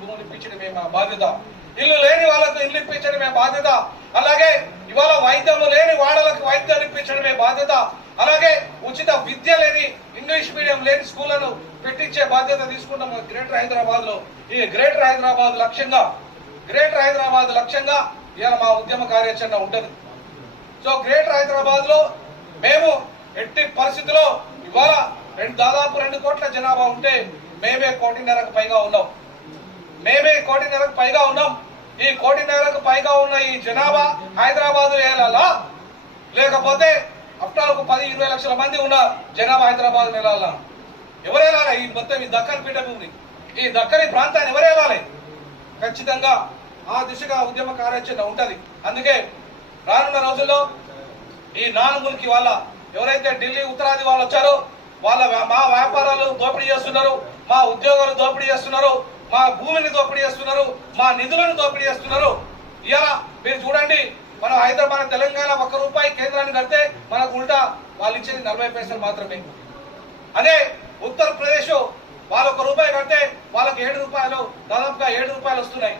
భూములు ఇప్పించడమే మా బాధ్యత. ఇల్లు లేని వాళ్ళకు ఇల్లు ఇప్పించడమే బాధ్యత. అలాగే ఇవాళ వైద్యం లేని వాడలకు వైద్యాలు ఇప్పించడమే బాధ్యత. అలాగే ఉచిత విద్య లేని ఇంగ్లీష్ మీడియం లేని స్కూళ్లను పెట్టించే బాధ్యత తీసుకుంటాం గ్రేటర్ హైదరాబాద్ లో. ఈ గ్రేటర్ హైదరాబాద్ లక్ష్యంగా ఇవాళ మా ఉద్యమ కార్యాచరణ ఉంటుంది. సో గ్రేటర్ హైదరాబాద్ లో మేము ఎట్టి పరిస్థితిలో ఇవాళ దాదాపు 2 కోట్ల జనాభా ఉంటే మేమే 1.5 కోటికి పైగా ఉన్నాం. ఈ 1.5 కోటికి పైగా ఉన్న ఈ జనాభా హైదరాబాద్ వెళ్ళాలా, లేకపోతే అఫ్టాలకు 10-20 లక్షల మంది ఉన్న జనాభా హైదరాబాద్ వెళ్ళాలా? ఎవరు వెళ్ళాలి? ఈ మొత్తం ఈ దక్కన్ పీఠభూమి, ఈ దక్కని ప్రాంతాన్ని ఎవరు వెళ్ళాలి? ఖచ్చితంగా ఆ దిశగా ఉద్యమ కార్యాచరణ ఉంటది. అందుకే రానున్న రోజుల్లో ఈ నాలుగులకి వాళ్ళ ఎవరైతే ఢిల్లీ ఉత్తరాది వాళ్ళు వచ్చారో వాళ్ళ మా వ్యాపారాలు దోపిడీ చేస్తున్నారు, మా ఉద్యోగాలు దోపిడీ చేస్తున్నారు, మా భూమిని దోపిడీ చేస్తున్నారు, మా నిధులను దోపిడీ చేస్తున్నారు. ఇలా మీరు చూడండి, మనం హైదరాబాద్ తెలంగాణ 1 రూపాయి కేంద్రాన్ని కడితే మనకు ఉల్టా వాళ్ళు ఇచ్చేది 40 పైసలు మాత్రమే. అదే ఉత్తరప్రదేశ్ వాళ్ళు 1 రూపాయి కడితే వాళ్ళకి 7 రూపాయలు, దాదాపుగా 7 రూపాయలు వస్తున్నాయి,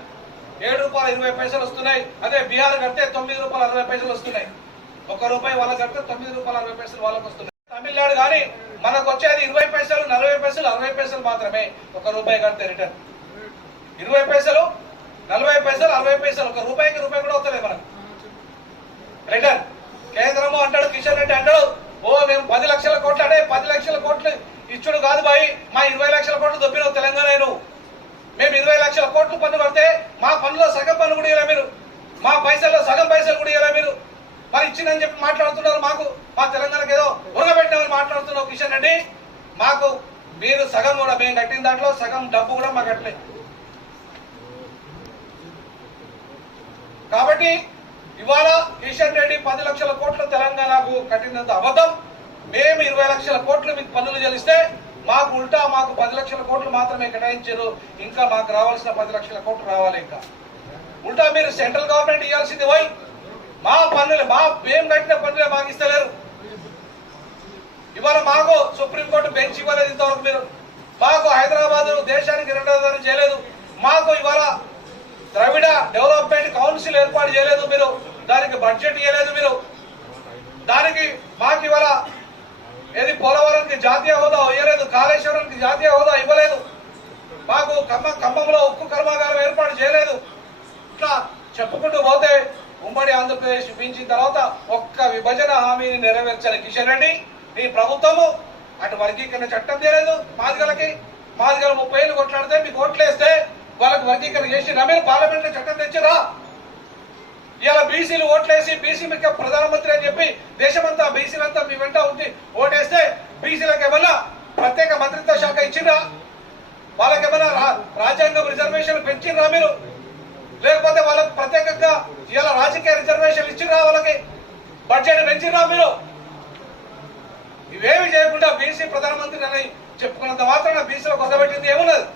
7 రూపాయలు 20 పైసలు వస్తున్నాయి. అదే బీహార్ కడితే 9 రూపాయలు 60 పైసలు వస్తున్నాయి. 1 రూపాయి వాళ్ళకి కడితే 9 రూపాయలు 60 పైసలు వాళ్ళకి వస్తున్నాయి. తమిళనాడు కానీ మనకు వచ్చేది 20 పైసలు, 40 పైసలు, 60 పైసలు మాత్రమే. 1 రూపాయి కడితే రిటర్న్ 20 పైసలు, 40 పైసలు, 60 పైసలు. 1 రూపాయికి రూపాయి కూడా వస్తలేదు మనకు రిటర్న్. కేంద్రము అంటాడు, కిషన్ రెడ్డి అంటాడు, మేము 10 లక్షల కోట్లు అంటే 10 లక్షల కోట్లు ఇచ్చుడు కాదు బాయ్, మా 20 లక్షల కోట్లు దొబ్బినావు తెలంగాణ. మేము 20 లక్షల కోట్లు పన్ను పడితే మా పన్నులో సగం పన్ను కూడా ఇవ్వలే మీరు, మా పైసల్లో సగం పైసలు కూడా ఇవ్వలే మీరు. మరి ఇచ్చిందని చెప్పి మాట్లాడుతున్నారు, మాకు మా తెలంగాణకు ఏదో ఉరగబెట్టినామని మాట్లాడుతున్నావు కిషన్ రెడ్డి. మాకు మీరు సగం కూడా, మేము కట్టిన దాంట్లో సగం డబ్బు కూడా మాకు కట్టలేదు. కాబట్టి ఇవాళ కిషన్ రెడ్డి 10 లక్షల కోట్లు తెలంగాణకు కట్టినంత అబద్ధం. మేము 20 లక్షల కోట్లు మీకు పన్నులు చెల్లిస్తే మాకు ఉల్టా మాకు 10 లక్షల కోట్లు మాత్రమే కేటాయించారు. ఇంకా మాకు రావాల్సిన 10 లక్షల కోట్లు రావాలి. ఇంకా ఉల్టా మీరు సెంట్రల్ గవర్నమెంట్ ఇవ్వాల్సింది పోయి మా పన్నులు, మేము కట్టిన పన్నులే మాకు ఇస్తలేరు. ఇవాళ మాకు సుప్రీంకోర్టు బెంచ్ ఇవ్వలేదు ఇంతవరకు మీరు. మాకు హైదరాబాద్ దేశానికి 2వ చేయలేదు. మాకు ఇవాళ ద్రవిడ డెవలప్మెంట్ కౌన్సిల్ ఏర్పాటు చేయలేదు మీరు, దానికి బడ్జెట్ ఇవ్వలేదు మీరు. దానికి మాకు ఇవాళ ఏది పోలవరంకి జాతీయ హోదా ఇవ్వలేదు, కాళేశ్వరానికి జాతీయ హోదా ఇవ్వలేదు, మాకు ఖమ్మంలో ఉక్కు కర్మాగారం ఏర్పాటు చేయలేదు. ఇట్లా చెప్పుకుంటూ పోతే ఉమ్మడి ఆంధ్రప్రదేశ్ చూపించిన తర్వాత ఒక్క విభజన హామీని నెరవేర్చని కిషన్ రెడ్డి నీ ప్రభుత్వము అటు వర్గీకరణ చట్టం చేయలేదు. మాదిగలు 30 ఏళ్ళు కొట్లాడితే మీకు ఓట్లేస్తే వాళ్ళకి వర్గీకరణ చేసి మీరు పార్లమెంట్ లో చట్టం తెచ్చిరా. ఇలా బీసీలు ఓట్లేసి బీసీ మీకు ప్రధానమంత్రి అని చెప్పి దేశమంతా బీసీలంతా మీ వెంట ఉండి ఓటేస్తే బీసీలకు ఏమన్నా ప్రత్యేక మంత్రిత్వ శాఖ ఇచ్చిండ్రా? వాళ్ళకి ఏమన్నా రాజ్యాంగం రిజర్వేషన్ పెంచిండ్రా మీరు? లేకపోతే వాళ్ళకి ప్రత్యేకంగా ఇలా రాజకీయ రిజర్వేషన్లు ఇచ్చిండ్రా? వాళ్ళకి బడ్జెట్ పెంచిండ్రా మీరు? ఇవేమి చేయకుండా బీసీ ప్రధానమంత్రి అని చెప్పుకున్నంత మాత్రాన బీసీలకు వదలబెట్టింది ఏమున్నది?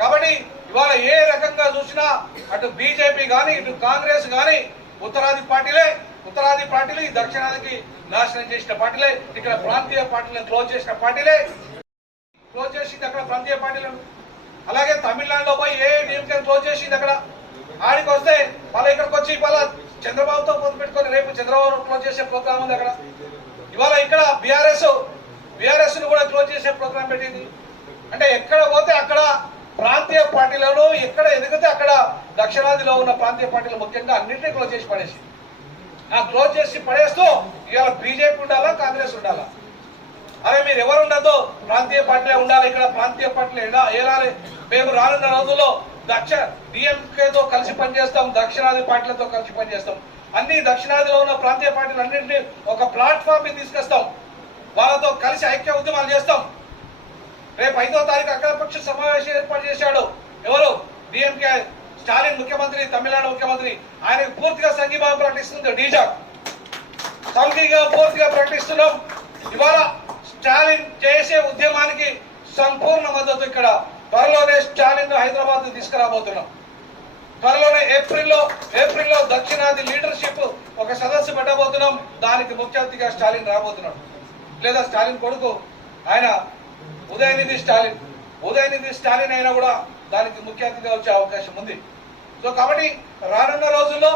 కాబట్టి ఇవాళ ఏ రకంగా చూసినా అటు బీజేపీ కానీ ఇటు కాంగ్రెస్ కానీ ఉత్తరాది పార్టీలు ఈ దక్షిణాదికి నాశనం చేసిన పార్టీలే. ఇక్కడ ప్రాంతీయ పార్టీలను క్లోజ్ చేసిన పార్టీలే, క్లోజ్ చేసింది అక్కడ ప్రాంతీయ పార్టీలను. అలాగే తమిళనాడులో పోయి ఏ నియమికను క్లోజ్ చేసింది అక్కడ. ఆడికి వస్తే మళ్ళీ ఇక్కడికి వచ్చి ఇవాళ చంద్రబాబుతో పొత్తు పెట్టుకొని రేపు చంద్రబాబు క్లోజ్ చేసే ప్రోగ్రామ్ ఉంది అక్కడ. ఇవాళ ఇక్కడ బీఆర్ఎస్ ను కూడా క్లోజ్ చేసే ప్రోగ్రామ్ పెట్టింది. అంటే ఎక్కడ పోతే అక్కడ ప్రాంతీయ పార్టీలను, ఎక్కడ ఎదిగితే అక్కడ దక్షిణాదిలో ఉన్న ప్రాంతీయ పార్టీలు ముఖ్యంగా అన్నింటినీ క్లోజ్ చేసి పడేసి, ఆ క్లోజ్ చేసి పడేస్తూ ఇవాళ బీజేపీ ఉండాలా, కాంగ్రెస్ ఉండాలా? అరే మీరు ఎవరు ఉండదో ప్రాంతీయ పార్టీలే ఉండాలి. ఇక్కడ ప్రాంతీయ పార్టీలు ఏలాలి. మేము రానున్న రోజుల్లో డిఎంకేతో కలిసి పనిచేస్తాం, దక్షిణాది పార్టీలతో కలిసి పనిచేస్తాం. అన్ని దక్షిణాదిలో ఉన్న ప్రాంతీయ పార్టీలు అన్నింటినీ ఒక ప్లాట్ఫామ్ మీద తీసుకొస్తాం, వాళ్ళతో కలిసి ఐక్య ఉద్యమాలు చేస్తాం. రేపు 5వ తారీఖు అఖిలపక్ష సమావేశం ఏర్పాటు చేశాడు ఎవరు? డిఎంకే స్టాలిన్ ముఖ్యమంత్రి, తమిళనాడు ముఖ్యమంత్రి. ఆయనకు పూర్తిగా సంఘీభావం ప్రకటిస్తుంది డీజాక్. సంఘీగా పూర్తిగా ప్రకటిస్తున్నాం. ఇవాళ స్టాలిన్ చేసే ఉద్యమానికి సంపూర్ణ మద్దతు. ఇక్కడ త్వరలోనే స్టాలిన్ హైదరాబాద్ తీసుకురాబోతున్నాం. త్వరలోనే ఏప్రిల్లో దక్షిణాది లీడర్షిప్ ఒక సదస్సు పెట్టబోతున్నాం. దానికి ముఖ్య అతిథిగా స్టాలిన్ రాబోతున్నాడు. లేదా స్టాలిన్ కొడుకు ఆయన ఉదయనిధి స్టాలిన్ అయినా కూడా దానికి ముఖ్య అతిథిగా వచ్చే అవకాశం ఉంది. సో కాబట్టి రానున్న రోజుల్లో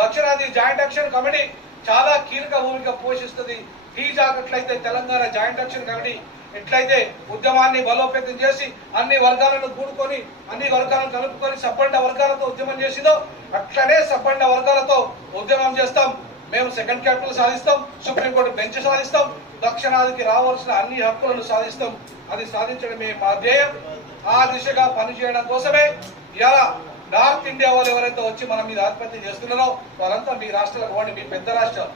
దక్షిణాది జాయింట్ యాక్షన్ కమిటీ చాలా కీలక భూమిక పోషిస్తుంది. ఈ జాగ్రత్తలైతే తెలంగాణ జాయింట్ యాక్షన్ కమిటీ ఎట్లయితే ఉద్యమాన్ని బలోపేతం చేసి అన్ని వర్గాలను కూడుకొని అన్ని వర్గాలను కలుపుకొని సబ్బండ వర్గాలతో ఉద్యమం చేసిందో అట్లనే సబ్బండ వర్గాలతో ఉద్యమం చేస్తాం. మేము సెకండ్ క్యాపిటల్ సాధిస్తాం, సుప్రీంకోర్టు బెంచ్ సాధిస్తాం, దక్షిణాదికి రావాల్సిన అన్ని హక్కులను సాధిస్తాం. అది సాధించడమే మా ధ్యేయం. ఆ దిశగా పనిచేయడం కోసమే ఇలా నార్త్ ఇండియా వాళ్ళు ఎవరైతే వచ్చి మన మీద ఆధిపత్యం చేస్తున్నారో వాళ్ళంతా మీ రాష్ట్రాలకు పోండి, మీ పెద్ద రాష్ట్రాలు.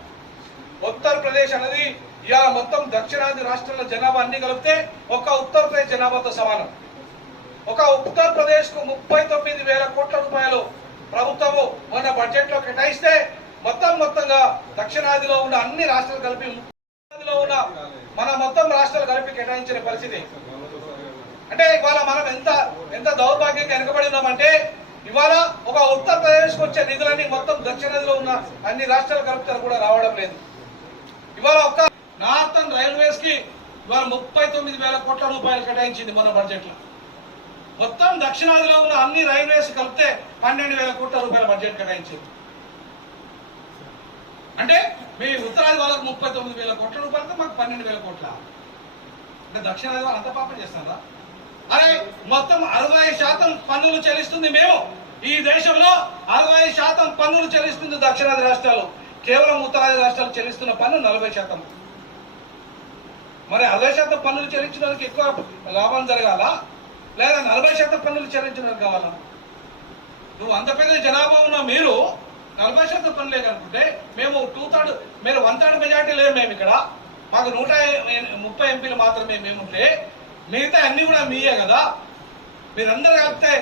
ఉత్తరప్రదేశ్ అనేది ఇవాళ మొత్తం దక్షిణాది రాష్ట్రాల జనాభా అన్ని కలిపితే ఒక ఉత్తరప్రదేశ్ జనాభాతో సమానం. ఒక ఉత్తరప్రదేశ్ కు 39,000 కోట్ల రూపాయలు ప్రభుత్వము మొన్న బడ్జెట్ లో కేటాయిస్తే మొత్తంగా దక్షిణాదిలో ఉన్న అన్ని రాష్ట్రాలు కలిపి ఉన్న మన మొత్తం రాష్ట్రాలు కలిపి కేటాయించిన పరిస్థితి. అంటే ఇవాళ మనం ఎంత దౌర్భాగ్యంగా వెనుకబడి ఉన్నామంటే ఇవాళ ఒక ఉత్తరప్రదేశ్ కు వచ్చే నిధులన్నీ మొత్తం దక్షిణాదిలో ఉన్న అన్ని రాష్ట్రాలు కలుపుతారు కూడా రావడం లేదు. ఇవాళ ఒక్క నార్థన్ రైల్వేస్ కి ఇవాళ 39,000 కోట్ల రూపాయలు కేటాయించింది మొన్న బడ్జెట్ లో. మొత్తం దక్షిణాదిలో ఉన్న అన్ని రైల్వేస్ కలిపితే 12,000 కోట్ల రూపాయల బడ్జెట్ కేటాయించింది. అంటే మీ ఉత్తరాది వాళ్ళకు 39,000 కోట్ల రూపాయలతో మాకు 12,000 కోట్ల. అంటే దక్షిణాది వాళ్ళు అంత పాపం చేస్తారా? అరే మొత్తం 60% పన్నులు చెల్లిస్తుంది మేము. ఈ దేశంలో 60% పన్నులు చెల్లిస్తుంది దక్షిణాది రాష్ట్రాలు. కేవలం ఉత్తరాది రాష్ట్రాలు చెల్లిస్తున్న పన్ను 40%. మరి 60% పన్నులు చెల్లించడానికి ఎక్కువ లాభం జరగాల లేదా 40% పన్నులు చెల్లించడానికి కావాలా? నువ్వు అంత పెద్ద జనాభా ఉన్న మీరు 40% పనులే కనుకుంటే మేము 2/3 మీరు 1/3 మెజార్టీ లేవు. మేము ఇక్కడ మాకు 130 ఎంపీలు మాత్రమే మేముంటే మిగతా అన్ని కూడా మీయే కదా. మీరందరూ కలిపితే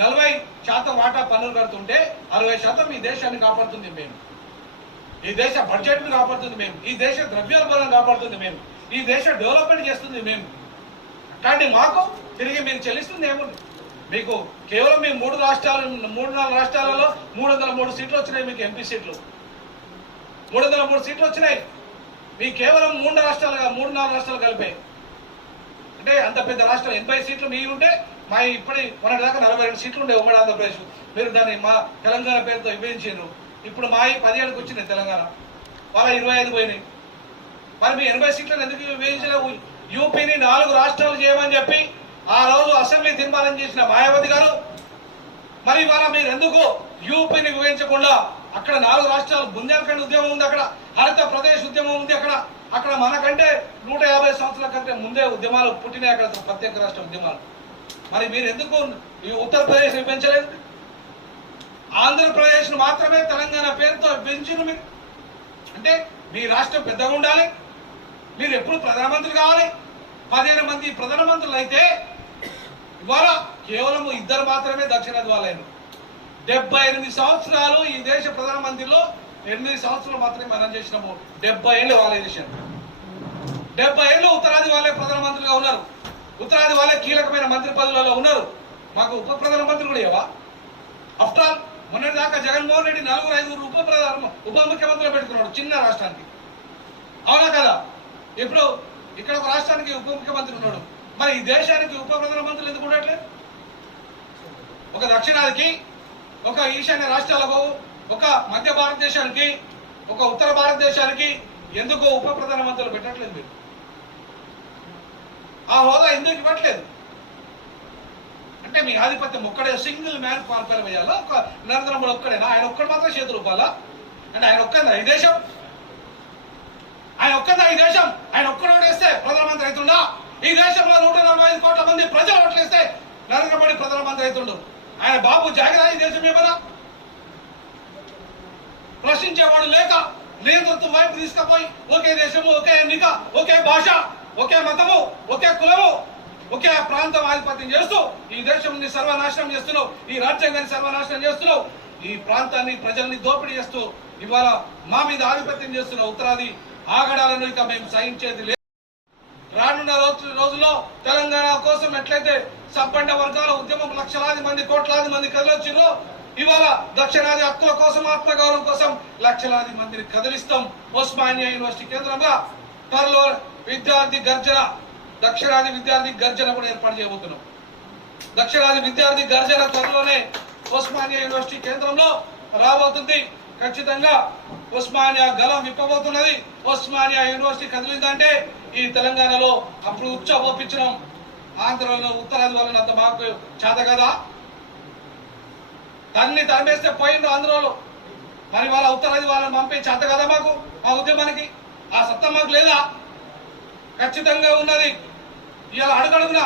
40% వాటా పన్నులు కడుతుంటే 60% ఈ దేశాన్ని కాపాడుతుంది మేము. ఈ దేశ బడ్జెట్ ని కాపాడుతుంది మేము. ఈ దేశ ద్రవ్యోల్బణం కాపాడుతుంది మేము. ఈ దేశ డెవలప్మెంట్ చేస్తుంది మేము. కానీ మాకు తిరిగి మీరు చెల్లిస్తుంది ఏముంది? మీకు కేవలం మీ 3 రాష్ట్రాలలో 303 సీట్లు వచ్చినాయి. మీకు ఎంపీ సీట్లు 303 సీట్లు వచ్చినాయి. మీకు కేవలం 3 4 రాష్ట్రాలు కలిపాయి. అంటే అంత పెద్ద రాష్ట్రం 80 సీట్లు మీ ఉంటే మా ఇప్పటి మొన్నటిదాకా 42 సీట్లు ఉండే ఉమ్మడి ఆంధ్రప్రదేశ్. మీరు దాన్ని మా తెలంగాణ పేరుతో విభజించారు. ఇప్పుడు మా 17కి వచ్చినాయి తెలంగాణ, వాళ్ళ 25 పోయినాయి. మరి మీ 80 సీట్లను ఎందుకు విభజించలేవు? యూపీని 4 రాష్ట్రాలు చేయమని చెప్పి ఆ రోజు అసెంబ్లీ తీర్మానం చేసిన మాయావతి గారు, మరి ఇవాళ మీరు ఎందుకు యూపీని విభజించకుండా అక్కడ 4 రాష్ట్రాలు బుందేల్ఖండ్ ఉద్యమం ఉంది, అక్కడ హరిత ప్రదేశ్ ఉద్యమం ఉంది, అక్కడ మనకంటే 150 సంవత్సరాల కంటే ముందే ఉద్యమాలు పుట్టినాయి అక్కడ ప్రత్యేక రాష్ట్ర ఉద్యమాలు. మరి మీరు ఎందుకు ఈ ఉత్తరప్రదేశ్ విభజించలేదు? ఆంధ్రప్రదేశ్ మాత్రమే తెలంగాణ పేరుతో విభజించారు మీరు. అంటే మీ రాష్ట్రం పెద్దగా ఉండాలి, మీరు ఎప్పుడు ప్రధానమంత్రి కావాలి. 15 మంది ప్రధానమంత్రులు అయితే ఇవాళ కేవలం 2 మాత్రమే దక్షిణాది వాళ్ళైన. 78 సంవత్సరాలు ఈ దేశ ప్రధానమంత్రిలో 8 సంవత్సరాలు మాత్రమే మనం చేసినాము. 70 ఏళ్ళు వాళ్ళే చేశారు. 70 ఏళ్ళు ఉత్తరాది వాళ్ళే ప్రధానమంత్రిగా ఉన్నారు. ఉత్తరాది వాళ్ళే కీలకమైన మంత్రి పదవులలో ఉన్నారు. మాకు ఉప ప్రధానమంత్రి కూడా ఇవ్వవా? ఆఫ్టర్ ఆల్ మొన్నటిదాకా జగన్మోహన్ రెడ్డి 4-5 ఉప ముఖ్యమంత్రులు పెట్టుకున్నాడు చిన్న రాష్ట్రానికి. అవునా కదా? ఇప్పుడు ఇక్కడ ఒక రాష్ట్రానికి ఉప ముఖ్యమంత్రి ఉన్నాడు. మరి ఈ దేశానికి ఉప ప్రధానమంత్రులు ఎందుకు ఉండట్లేదు? ఒక దక్షిణాదికి, ఒక ఈశాన్య రాష్ట్రాలకు, ఒక మధ్య భారతదేశానికి, ఒక ఉత్తర భారతదేశానికి ఎందుకు ఉప ప్రధానమంత్రులు పెట్టట్లేదు? మీరు ఆ హోదా ఎందుకు ఇవ్వట్లేదు? అంటే మీ ఆధిపత్యం ఒక్కడే సింగిల్ మ్యాన్ పార్పర్ వేయాలా? ఒక నరేంద్ర మోడీ ఒక్కడేనా? ఆయన ఒక్కడు మాత్రం చేతులు రూపాలా? అంటే ఆయన ఒక్కదా ఈ దేశం? ఆయన ఒక్కదా ఈ దేశం? ఆయన ఒక్కడు ఓటేస్తే ప్రధానమంత్రి అవుతుండా? ఈ దేశంలో 145 కోట్ల మంది ప్రజలు ఓట్లేస్తే నరేంద్ర మోడీ ప్రధానమంత్రి అవుతుండు. ఆయన బాబు జాగిరా ఈ దేశం ఏమన్నా? ప్రశ్నించేవాడు లేక నియంతృత్వం వైపు తీసుకుపోయి ఒకే దేశము, ఒకే ఎన్నిక, ఒకే భాష, ఒకే మతము, ఒకే కులము, ఒకే ప్రాంతం ఆధిపత్యం చేస్తూ ఈ దేశాన్ని సర్వనాశనం చేస్తున్నావు. ఈ రాజ్యాంగాన్ని సర్వనాశనం చేస్తున్నావు. ఈ ప్రాంతాన్ని ప్రజల్ని దోపిడీ చేస్తూ ఇవాళ మా మీద ఆధిపత్యం చేస్తున్నావు. ఉత్తరాది ఆగడాలను ఇక మేము సహించేది లేదు. రానున్న రోజుల్లో తెలంగాణ కోసం ఎట్లయితే సబ్బండ వర్గాల ఉద్యమం లక్షలాది మంది, కోట్లాది మంది కదిలొచ్చిరో, ఇవాళ దక్షిణాది హక్కుల కోసం, ఆత్మగౌరవం కోసం లక్షలాది మందిని కదిలిస్తాం. ఉస్మానియా యూనివర్సిటీ కేంద్రంగా త్వరలో విద్యార్థి గర్జన, దక్షిణాది విద్యార్థి గర్జన కూడా ఏర్పాటు చేయబోతున్నాం. దక్షిణాది విద్యార్థి గర్జన త్వరలోనే ఉస్మానియా యూనివర్సిటీ కేంద్రంలో రాబోతుంది. ఖచ్చితంగా ఉస్మానియా గలం విప్పబోతున్నది. ఉస్మానియా యూనివర్సిటీ కదిలిందంటే ఈ తెలంగాణలో అప్పుడు ఉచ్చ ఒప్పించడం ఆంధ్రలో ఉత్తరాది వాళ్ళని అంత మాకు చేత కదా, దాన్ని తరిమేస్తే పోయిండ్రు ఆంధ్రలో. మరి వాళ్ళ ఉత్తరాది వాళ్ళని పంపే చేత కదా మాకు, మా ఉద్యమానికి ఆ సత్తా మాకు లేదా? ఖచ్చితంగా ఉన్నది. ఇవాళ అడుగడుగున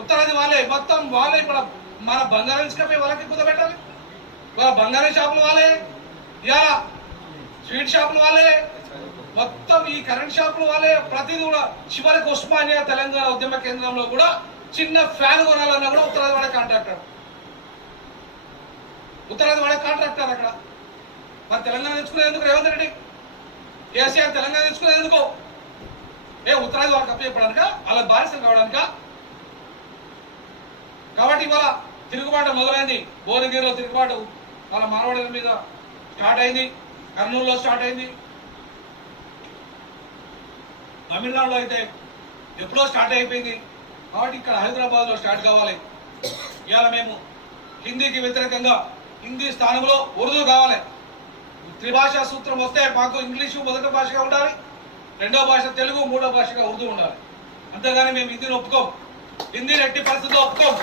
ఉత్తరాది వాళ్ళే మొత్తం వాళ్ళే. ఇప్పుడు మన బంగారం ఇసుకపోయి వాళ్ళకి కుదబెట్టాలి. వాళ్ళ బంగారం షాపులు వాళ్ళే, ఇవాళ స్వీట్ షాపులు వాళ్ళే, మొత్తం ఈ కరెంట్ షాపులు వాళ్ళే. ప్రతిదీ కూడా చివరికి ఉస్మానియా తెలంగాణ ఉద్యమ కేంద్రంలో కూడా చిన్న ఫ్యాన్ కొనాలన్నా కూడా ఉత్తరాది వాడే కాంట్రాక్టర్, ఉత్తరాది వాడే కాంట్రాక్టర్ అక్కడ. మరి తెలంగాణ తెచ్చుకునేది ఎందుకు రేవంత్ రెడ్డి, కేసీఆర్ తెలంగాణ తెచ్చుకునేది ఎందుకు? ఉత్తరాది వాళ్ళకి అప్పచెప్పడానిక, అలా బానిసలు కావడానిక? కాబట్టి ఇవాళ తిరుగుబాటు మొదలైంది. భువనగిరిలో తిరుగుబాటు వాళ్ళ మార్వాడుల మీద స్టార్ట్ అయింది, కర్నూలులో స్టార్ట్ అయింది, తమిళనాడులో అయితే ఎప్పుడో స్టార్ట్ అయిపోయింది. కాబట్టి ఇక్కడ హైదరాబాద్ లో స్టార్ట్ కావాలి. ఇవాళ మేము హిందీకి వ్యతిరేకంగా హిందీ స్థానంలో ఉర్దూ కావాలి. త్రిభాషా సూత్రం వస్తే మాకు ఇంగ్లీషు మొదటి భాషగా ఉండాలి, రెండో భాష తెలుగు, మూడో భాషగా ఉర్దూ ఉండాలి. అంతేగాని మేము హిందీని ఒప్పుకోం, హిందీని ఎట్టి పరిస్థితుల్లో ఒప్పుకోం.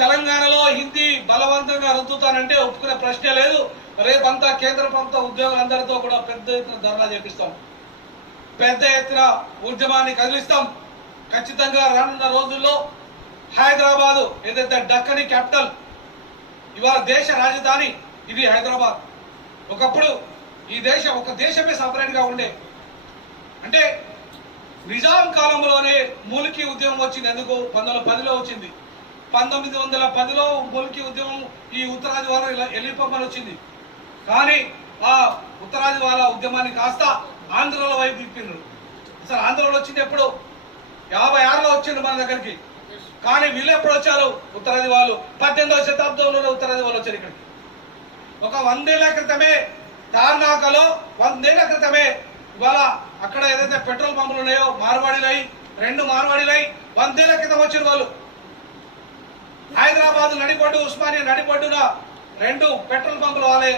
తెలంగాణలో హిందీ బలవంతంగా రుద్దుతానంటే ఒప్పుకునే ప్రశ్నే లేదు. రేపంతా కేంద్ర ప్రభుత్వ ఉద్యోగులందరితో కూడా పెద్ద ఎత్తున ధర్నా చేపిస్తాం, పెద్ద ఎత్తున ఉద్యమాన్ని కదిలిస్తాం. ఖచ్చితంగా రానున్న రోజుల్లో హైదరాబాదు ఏదైతే డక్కని క్యాపిటల్, ఇవాళ దేశ రాజధాని ఇది హైదరాబాద్. ఒకప్పుడు ఈ దేశం ఒక దేశమే సపరేట్ గా ఉండే. అంటే నిజాం కాలంలోనే మూలికి ఉద్యమం వచ్చింది. ఎందుకు 1910లో వచ్చింది. 1910లో మూలికి ఉద్యమం ఈ ఉత్తరాది వారు వెళ్ళిపోమని వచ్చింది. కానీ ఆ ఉత్తరాది వాళ్ళ ఉద్యమాన్ని కాస్త ఆంధ్రలో వైపు తిప్పిండ్రు. అసలు ఆంధ్రలో వచ్చింది ఎప్పుడు? 56లో వచ్చింది మన దగ్గరికి. కానీ వీళ్ళు ఎప్పుడు వచ్చారు? ఉత్తరాది వాళ్ళు 18వ శతాబ్దంలోనే ఉత్తరాది వాళ్ళు వచ్చారు ఇక్కడికి. ఒక 100 ఏళ్ల క్రితమే తార్నాకలో 100 ఏళ్ల క్రితమే ఇవాళ అక్కడ ఏదైతే పెట్రోల్ పంపులు ఉన్నాయో మార్వాడిలై, 2 మార్వాడిలై 100 ఏళ్ల క్రితం వచ్చిన వాళ్ళు. హైదరాబాద్ నడిపొడ్డు, ఉస్మానియా నడిపొడ్డున 2 పెట్రోల్ పంపులు వాళ్ళే.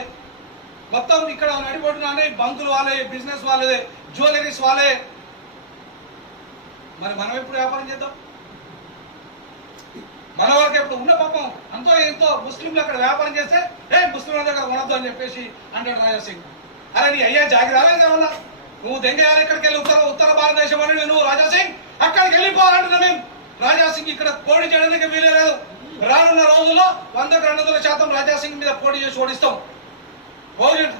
మొత్తం ఇక్కడ నడిపొడ్డున బంకులు వాళ్ళే, బిజినెస్ వాళ్ళే, జ్యువెలరీస్ వాళ్ళే. మరి మనం ఎప్పుడు వ్యాపారం చేద్దాం? మన వరకు ఎప్పుడు ఉన్న పాపం అంతో ఎంతో ముస్లింలు అక్కడ వ్యాపారం చేస్తే ముస్లింల దగ్గర కొనద్దు అని చెప్పేసి అంటాడు రాజాసింగ్. అరే నీ అయ్యా జాగిరాలేదు ఏమన్నా, నువ్వు దెంగయాలి ఇక్కడికి వెళ్ళి ఉత్తర భారతదేశం అని నువ్వు రాజాసింగ్ అక్కడికి వెళ్ళిపోవాలంటున్నా. మేము రాజాసింగ్ ఇక్కడ పోటీ చేయడానికి వీలేదు. రానున్న రోజుల్లో 100కు 200% రాజాసింగ్ మీద పోటీ చేసి ఓడిస్తాం,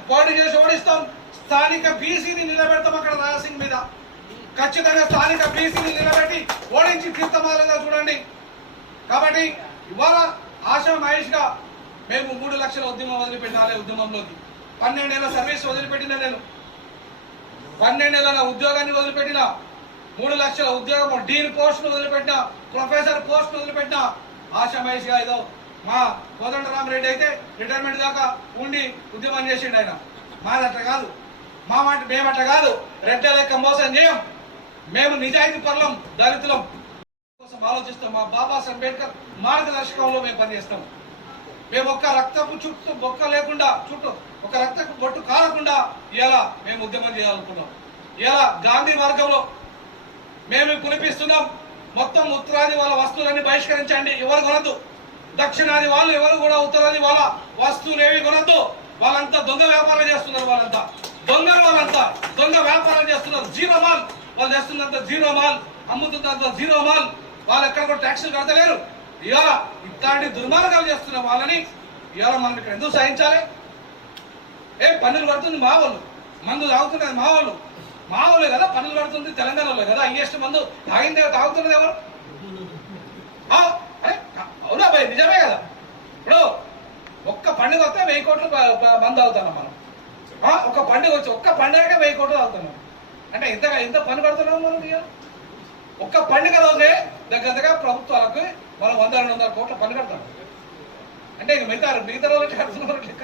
పోటీ చేసి ఓడిస్తాం. స్థానిక బీసీని నిలబెడతాం అక్కడ రాజాసింగ్ మీద. ఖచ్చితంగా స్థానిక బీసీని నిలబెట్టి ఓడించి తీర్థమాలంగా చూడండి. కాబట్టి ఇవాళ ఆశా మహేష్ గా మేము 3 లక్షల ఉద్యమం వదిలిపెట్టాలి. ఉద్యమంలోకి 12 ఏళ్ల సర్వీస్ వదిలిపెట్టిన నేను, 12 ఏళ్ల ఉద్యోగాన్ని వదిలిపెట్టిన, 3 లక్షల ఉద్యోగం డీన్ పోస్ట్ వదిలిపెట్టిన, ప్రొఫెసర్ పోస్ట్ వదిలిపెట్టిన ఆశా మహేష్ గా ఏదో మా కోదండరామరెడ్డి అయితే రిటైర్మెంట్ దాకా ఉండి ఉద్యమం చేసిండు ఆయన. మాదట్లా కాదు, మా మాట మేమట్లా కాదు. రెడ్డి లెక్క మోసం చేయం. మేము నిజాయితీ పరులం, దళితులం కోసం ఆలోచిస్తాం. మా బాబాసాహెబ్ అంబేద్కర్ మార్గదర్శకంలో మేము పనిచేస్తాం. మేము ఒక్క రక్తపు చుట్టూ బొక్క లేకుండా, చుట్టూ ఒక రక్తపు బొట్టు కాలకుండా ఇలా మేము ఉద్యమం చేయాలనుకున్నాం. ఇలా గాంధీ మార్గంలో మేము పిలిపిస్తున్నాం. మొత్తం ఉత్తరాది వాళ్ళ వస్తువులన్నీ బహిష్కరించండి, ఎవరు కొనద్దు. దక్షిణాది వాళ్ళు ఎవరు కూడా ఉత్తరాది వాళ్ళ వస్తువులు ఏవి కొనద్దు. వాళ్ళంతా దొంగ వ్యాపారం చేస్తున్నారు, వాళ్ళంతా దొంగలు, వాళ్ళంతా దొంగ వ్యాపారం చేస్తున్నారు. జీరో మాల్ వాళ్ళు చేస్తున్నంత జీరో మాల్, అమ్ముతున్నంత జీరో మాల్. వాళ్ళు ఎక్కడ కూడా ట్యాక్సులు కడతలేరు. ఇవాళ ఇట్లాంటి దుర్మార్గాలు చేస్తున్న వాళ్ళని ఇవాళ మనం ఇక్కడ ఎందుకు సహించాలి? పన్నులు పడుతుంది మా వాళ్ళు, మందు తాగుతున్నది మా వాళ్ళు, మా వాళ్ళే కదా పన్నులు పడుతుంది, తెలంగాణలో కదా హైయెస్ట్ మందు తాగిందే. తాగుతున్నది ఎవరు? అవునా భయ్, నిజమే కదా. ఇప్పుడు ఒక్క పండుగ వస్తే 1000 కోట్లు మందు తాగుతున్నాం మనం. ఒక పండుగ వచ్చి ఒక్క పండుగకే 1000 కోట్లు తాగుతున్నాం అంటే ఎంత పన్ను కడుతున్నాం మనం? ఒక్క పండుగ రోజే దగ్గర ప్రభుత్వాలకు మనం 100-200 కోట్ల పన్ను కడతాం అంటే మిగతా రోజులకి కడుతున్నారు లెక్క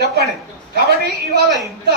చెప్పండి. కాబట్టి ఇవాళ ఇంత